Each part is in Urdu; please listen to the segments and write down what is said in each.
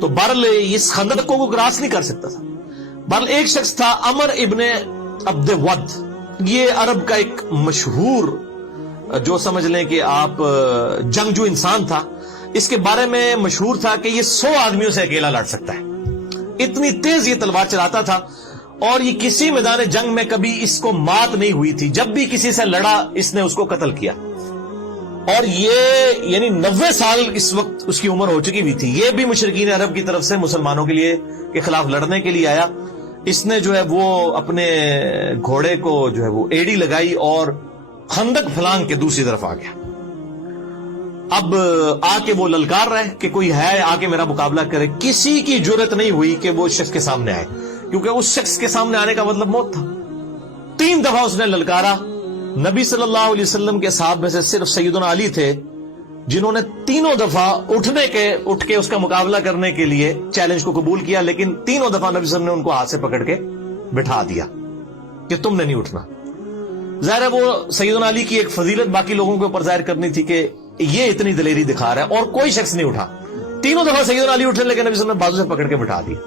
تو بہرحال اس خندق کو کراس نہیں کر سکتا تھا. بہرحال ایک شخص تھا عمر ابن عبد ود، یہ عرب کا ایک مشہور جو سمجھ لیں کہ آپ جنگجو انسان تھا. اس کے بارے میں مشہور تھا کہ یہ 100 آدمیوں سے اکیلا لڑ سکتا ہے، اتنی تیز یہ تلوار چلاتا تھا. اور یہ کسی میدان جنگ میں کبھی اس کو مات نہیں ہوئی تھی، جب بھی کسی سے لڑا اس نے اس کو قتل کیا. اور یہ یعنی 90 سال اس وقت اس کی عمر ہو چکی ہوئی تھی. یہ بھی مشرکین عرب کی طرف سے مسلمانوں کے لیے کے خلاف لڑنے کے لیے آیا. اس نے جو ہے وہ اپنے گھوڑے کو جو ہے وہ ایڑی لگائی اور خندق پھلانگ کے دوسری طرف آ گیا. اب آ کے وہ للکار رہے کہ کوئی ہے آ کے میرا مقابلہ کرے. کسی کی جرت نہیں ہوئی کہ وہ شخص کے سامنے آئے، کیونکہ اس شخص کے سامنے آنے کا مطلب موت تھا. 3 دفعہ اس نے للکارا. نبی صلی اللہ علیہ وسلم کے صحابہ میں سے صرف سیدنا علی تھے جنہوں نے 3 دفعہ اٹھ کے اس کا مقابلہ کرنے کے لیے چیلنج کو قبول کیا، لیکن 3 دفعہ نبی صلی اللہ علیہ وسلم نے ان کو ہاتھ سے پکڑ کے بٹھا دیا کہ تم نے نہیں اٹھنا. ظاہر ہے وہ سیدنا علی کی ایک فضیلت باقی لوگوں کے اوپر ظاہر کرنی تھی کہ یہ اتنی دلیری دکھا رہا ہے، اور کوئی شخص نہیں اٹھا. 3 دفعہ سیدنا علی اٹھے لیکن نبی صلی اللہ علیہ وسلم نے بازو سے پکڑ کے بٹھا دیا.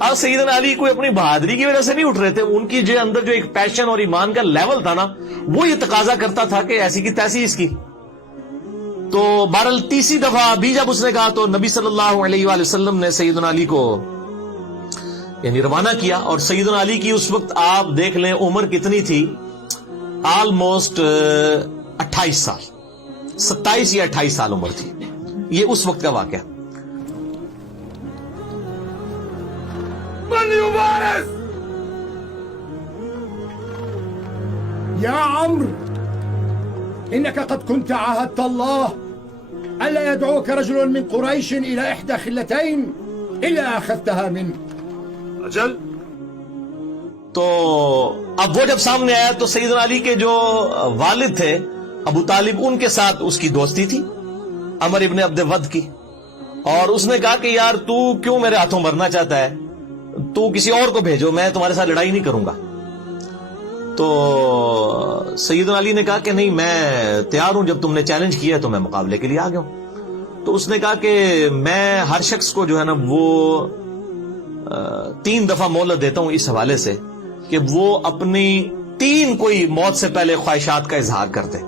اب سیدنا علی کوئی اپنی بہادری کی وجہ سے نہیں اٹھ رہے تھے، ان کی جو اندر جو ایک پیشن اور ایمان کا لیول تھا نا، وہ یہ تقاضا کرتا تھا کہ ایسی کی تیسی اس کی. تو بہرحال 3 دفعہ بھی جب اس نے کہا تو نبی صلی اللہ علیہ وآلہ وسلم نے سیدنا علی کو یعنی روانہ کیا. اور سیدنا علی کی اس وقت آپ دیکھ لیں عمر کتنی تھی، آلموسٹ 28 سال، 27 یا 28 سال عمر تھی. یہ اس وقت کا واقعہ. من يبارز يا عمرو إنك قد كنت عاهدت الله ألا يدعوك رجل من قريش إلى إحدى خلتين إلا أخذتها منه. اجل. تو اب وہ جب سامنے آیا تو سیدنا علی کے جو والد تھے ابو طالب، ان کے ساتھ اس کی دوستی تھی عمر ابن عبد ود کی. اور اس نے کہا کہ یار تو کیوں میرے ہاتھوں مرنا چاہتا ہے، تو کسی اور کو بھیجو، میں تمہارے ساتھ لڑائی نہیں کروں گا. تو سیدنا علی نے کہا کہ نہیں میں تیار ہوں، جب تم نے چیلنج کیا تو میں مقابلے کے لیے آ گیا ہوں. تو اس نے کہا کہ میں ہر شخص کو جو ہے نا وہ 3 دفعہ مہلت دیتا ہوں اس حوالے سے کہ وہ اپنی 3 کوئی موت سے پہلے خواہشات کا اظہار کر دے،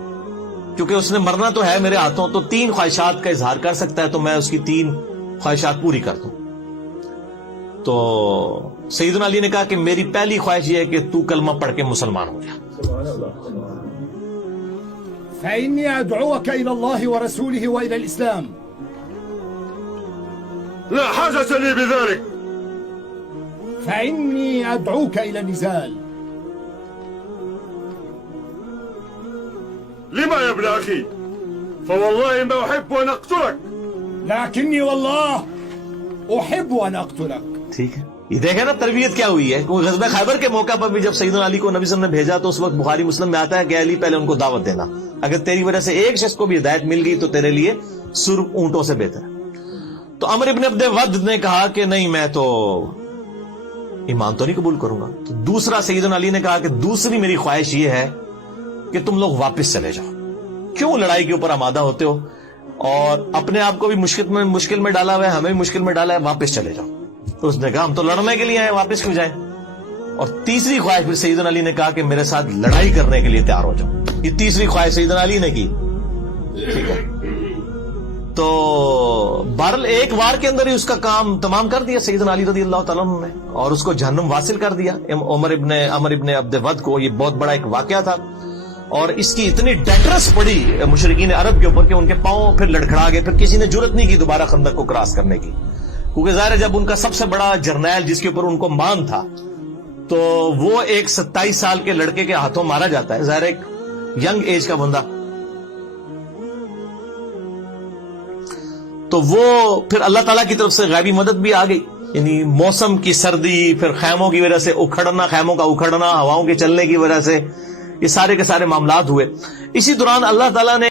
کیونکہ اس نے مرنا تو ہے میرے ہاتھوں، تو 3 خواہشات کا اظہار کر سکتا ہے، تو میں اس کی 3 خواہشات پوری کر دوں. تو سیدنا علی نے کہا کہ میری پہلی خواہش یہ ہے کہ تو کلمہ پڑھ کے مسلمان ہو جا. فإني أدعوك إلى الله ورسوله وإلى الإسلام. لا حاجة لي بذلك. فإني أدعوك إلى النزال. لما يا ابن أخي؟ فوالله ما أحب أن أقتلك. لكني والله أحب أن أقتلك. ٹھیک ہے، یہ دیکھیں نا تربیت کیا ہوئی ہے. غزوہ خیبر کے موقع پر بھی جب سیدنا علی کو نبی صلی اللہ علیہ وسلم نے بھیجا تو اس وقت بخاری مسلم میں آتا ہے کہ علی پہلے ان کو دعوت دینا، اگر تیری وجہ سے ایک شخص کو بھی ہدایت مل گئی تو تیرے لیے سرخ اونٹوں سے بہتر ہے. تو عمر ابن عبد ود نے کہا کہ نہیں میں تو ایمان تو نہیں قبول کروں گا. تو دوسرا سیدنا علی نے کہا کہ دوسری میری خواہش یہ ہے کہ تم لوگ واپس چلے جاؤ، کیوں لڑائی کے اوپر آمادہ ہوتے ہو اور اپنے آپ کو بھی مشکل میں ڈالا ہوا ہے، ہمیں بھی مشکل میں ڈالا ہے، واپس چلے جاؤ. تو اس نے کہا ہم تو لڑنے کے لیے آئے، واپس کیوں جائیں. اور تیسری خواہش پھر سیدنا علی نے کہا کہ میرے ساتھ لڑائی کرنے کے لیے تیار ہو جاؤ. یہ تیسری خواہش سیدنا علی نے کی. ٹھیک ہے، تو بہرحال ایک وار کے اندر ہی اس کا کام تمام کر دیا سیدنا علی رضی اللہ تعالیٰ عنہ نے، اور اس کو جہنم واصل کر دیا عمر ابن عبد ود کو. یہ بہت بڑا ایک واقعہ تھا، اور اس کی اتنی ڈیٹرس پڑی مشرکین عرب کے اوپر کہ ان کے پاؤں پھر لڑکھڑا گئے، پھر کسی نے جرت نہیں کی دوبارہ خندق کو کراس کرنے کی. کیونکہ ظاہر ہے جب ان کا سب سے بڑا جرنیل جس کے اوپر ان کو مان تھا تو وہ ایک 27 سال کے لڑکے کے ہاتھوں مارا جاتا ہے، ظاہر ایک ینگ ایج کا بندہ. تو وہ پھر اللہ تعالیٰ کی طرف سے غیبی مدد بھی آ گئی، یعنی موسم کی سردی، پھر خیموں کی وجہ سے اکھڑنا، خیموں کا اکھڑنا، ہواؤں کے چلنے کی وجہ سے یہ سارے کے سارے معاملات ہوئے. اسی دوران اللہ تعالیٰ نے